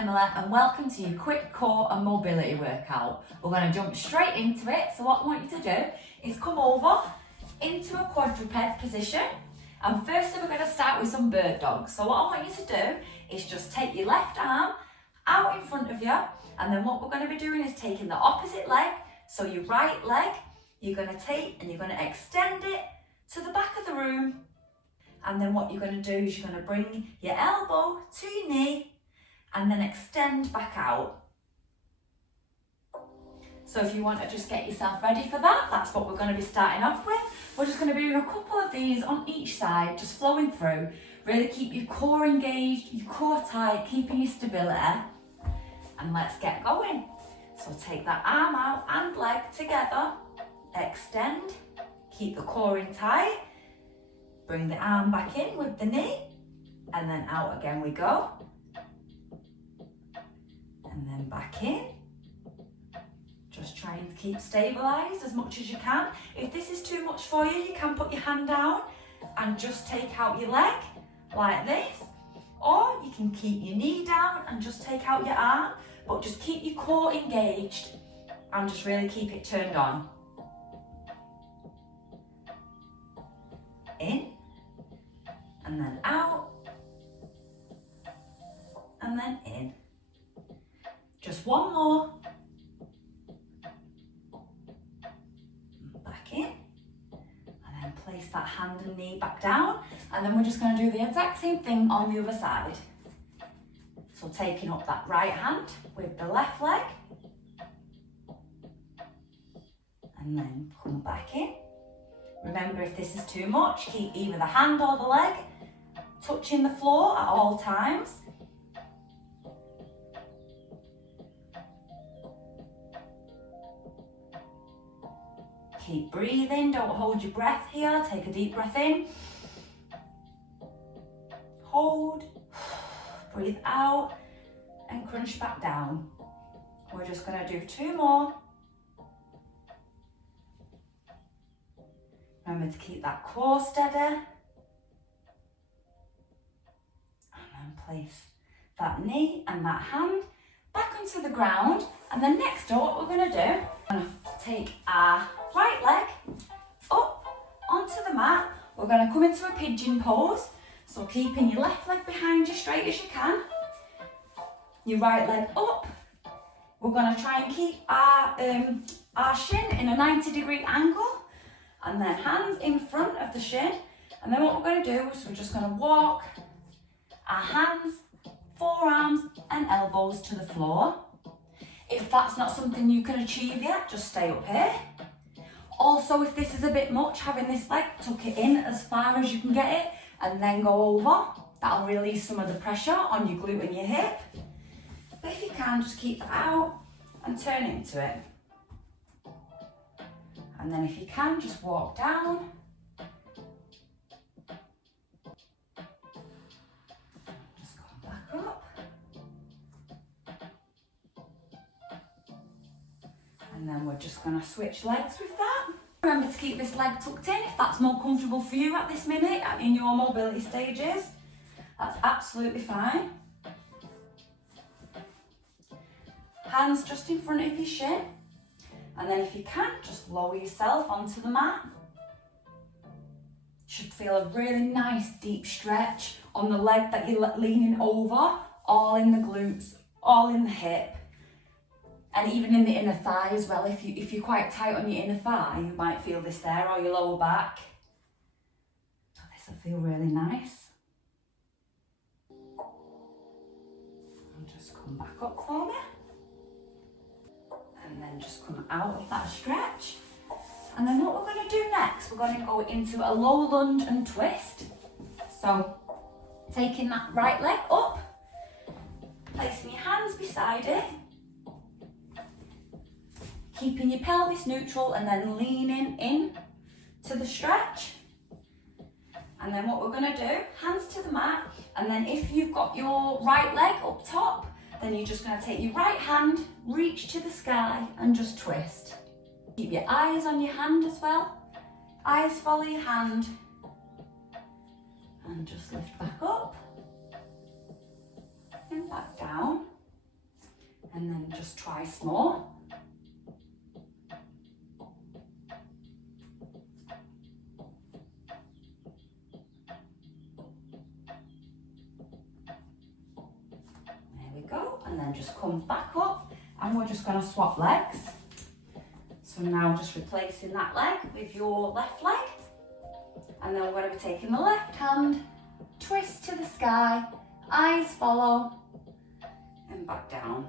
Emily and welcome to your quick core and mobility workout. We're going to jump straight into it. So what I want you to do is come over into a quadruped position, and firstly we're going to start with some bird dogs. So what I want you to do is just take your left arm out in front of you, and then what we're going to be doing is taking the opposite leg. So your right leg you're going to take and you're going to extend it to the back of the room, and then what you're going to do is you're going to bring your elbow to your knee and then extend back out. So if you want to just get yourself ready for that, that's what we're going to be starting off with. We're just going to be doing a couple of these on each side, just flowing through. Really keep your core engaged, your core tight, keeping your stability. And let's get going. So take that arm out and leg together, extend, keep the core in tight, bring the arm back in with the knee, and then out again we go. And then back in. Just trying to keep stabilised as much as you can. If this is too much for you, you can put your hand down and just take out your leg like this. Or you can keep your knee down and just take out your arm, but just keep your core engaged and just really keep it turned on. In, and then out, and then in. Just one more. Back in, and then place that hand and knee back down, and then we're just going to do the exact same thing on the other side. So taking up that right hand with the left leg, and then come back in. Remember, if this is too much, keep either the hand or the leg touching the floor at all times. Keep breathing, don't hold your breath here. Take a deep breath in. Hold, breathe out, and crunch back down. We're just going to do two more. Remember to keep that core steady. And then place that knee and that hand back onto the ground. And then next up, what we're going to do, we're going to take our right leg up onto the mat. We're going to come into a pigeon pose. So keeping your left leg behind you straight as you can. Your right leg up. We're going to try and keep our shin in a 90-degree angle. And then hands in front of the shin. And then what we're going to do is we're just going to walk our hands, forearms and elbows to the floor. If that's not something you can achieve yet, just stay up here. Also, if this is a bit much, having this leg, tuck it in as far as you can get it and then go over. That'll release some of the pressure on your glute and your hip. But if you can, just keep that out and turn into it. And then if you can, just walk down. Just come back up. And then we're just going to switch legs with that. Remember to keep this leg tucked in if that's more comfortable for you at this minute in your mobility stages. That's absolutely fine. Hands just in front of your shin. And then if you can, just lower yourself onto the mat. Should feel a really nice deep stretch on the leg that you're leaning over, all in the glutes, all in the hip. And even in the inner thigh as well. If you're quite tight on your inner thigh, you might feel this there, or your lower back. Oh, this will feel really nice. And just come back up for me. And then just come out of that stretch. And then what we're going to do next, we're going to go into a low lunge and twist. So taking that right leg up, placing your hands beside it, keeping your pelvis neutral and then leaning in to the stretch. And then what we're going to do, hands to the mat, and then if you've got your right leg up top, then you're just going to take your right hand, reach to the sky and just twist. Keep your eyes on your hand as well. Eyes follow your hand. And just lift back up and back down. then just twice more. There we go, and then just come back up, and we're just going to swap legs. So now just replacing that leg with your left leg, and then we're going to be taking the left hand, twist to the sky, eyes follow, and back down.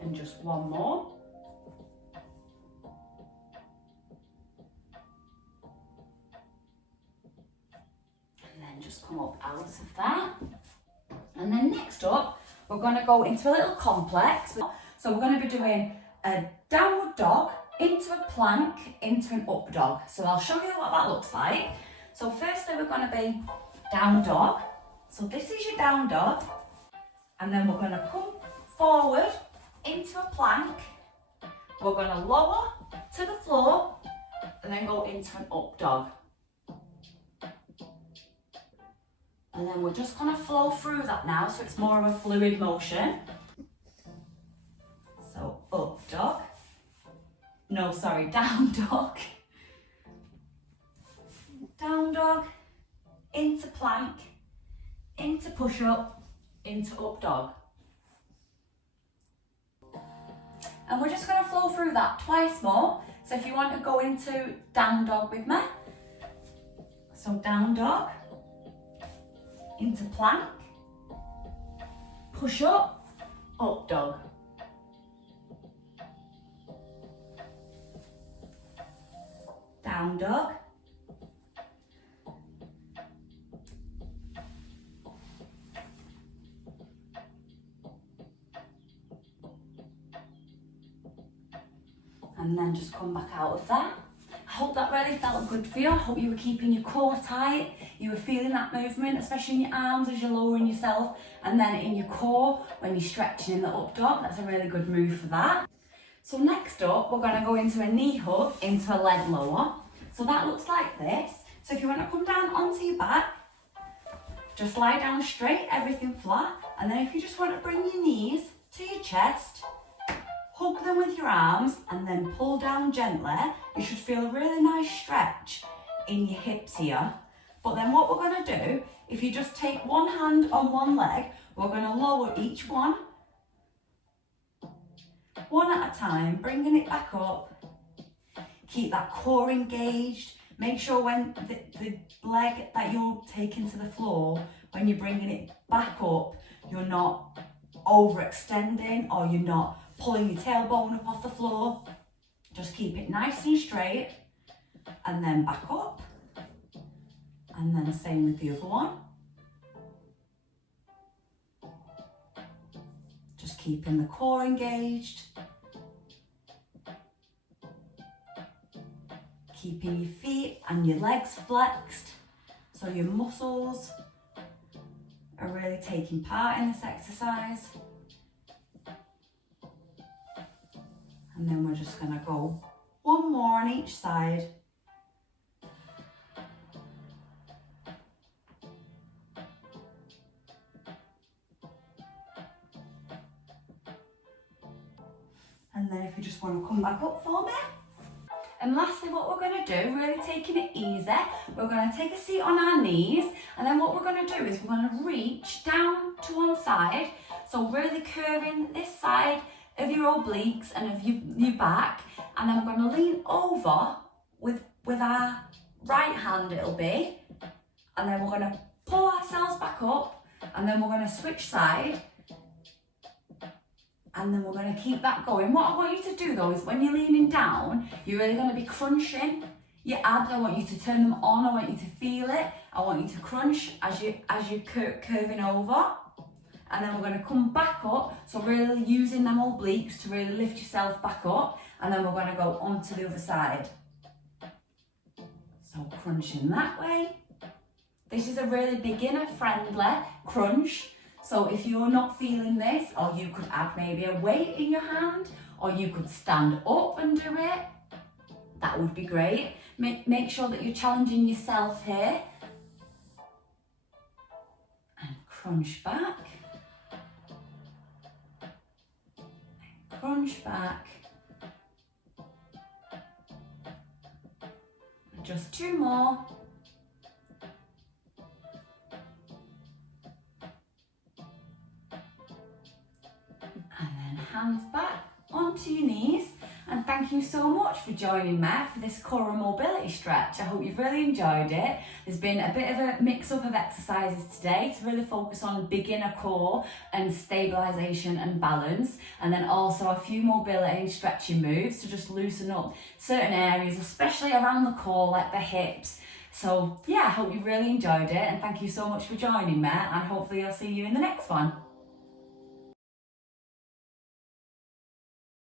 And just one more. And then just come up out of that. And then next up, we're going to go into a little complex. So we're going to be doing a downward dog, into a plank, into an up dog. So I'll show you what that looks like. So firstly, we're going to be down dog. So this is your down dog. And then we're going to come forward into a plank. We're going to lower to the floor and then go into an up dog. And then we're just going to flow through that now, so it's more of a fluid motion. So up dog. No, sorry, down dog. Down dog, into plank, into push up, into up dog. And we're just going to flow through that twice more. So if you want to go into down dog with me. So down dog, into plank, push up dog. Down dog. And then just come back out of that. I hope that really felt good for you. I hope you were keeping your core tight. You were feeling that movement, especially in your arms as you're lowering yourself, and then in your core when you're stretching in the up dog. That's a really good move for that. So next up, we're going to go into a knee hug, into a leg lower. So that looks like this. So if you want to come down onto your back, just lie down straight, everything flat. And then if you just want to bring your knees to your chest, hug them with your arms and then pull down gently. You should feel a really nice stretch in your hips here. But then what we're going to do, if you just take one hand on one leg, we're going to lower each one at a time, bringing it back up. Keep that core engaged. Make sure when the leg that you're taking to the floor, when you're bringing it back up, you're not overextending or you're not pulling your tailbone up off the floor. Just keep it nice and straight and then back up. And then same with the other one. Just keeping the core engaged. Keeping your feet and your legs flexed so your muscles are really taking part in this exercise. And then we're just going to go one more on each side. And then if you just want to come back up for me. And lastly, what we're going to do, really taking it easy, we're going to take a seat on our knees, and then what we're going to do is we're going to reach down to one side, so really curving this side of your obliques and of your back, and then we're going to lean over with our right hand, it'll be, and then we're going to pull ourselves back up, and then we're going to switch side. And then we're going to keep that going. What I want you to do though is when you're leaning down, you're really going to be crunching your abs. I want you to turn them on. I want you to feel it. I want you to crunch as you're curving over. And then we're going to come back up. So really using them obliques to really lift yourself back up. And then we're going to go onto the other side. So crunching that way. This is a really beginner friendly crunch. So if you're not feeling this, or you could add maybe a weight in your hand, or you could stand up and do it, that would be great. Make sure that you're challenging yourself here. And crunch back. And crunch back. And just 2 more. And then hands back onto your knees. And thank you so much for joining me for this core and mobility stretch. I hope you've really enjoyed it. There's been a bit of a mix-up of exercises today to really focus on beginner core and stabilisation and balance, and then also a few mobility and stretching moves to just loosen up certain areas, especially around the core, like the hips. So yeah, I hope you really enjoyed it, and thank you so much for joining me, and hopefully I'll see you in the next one.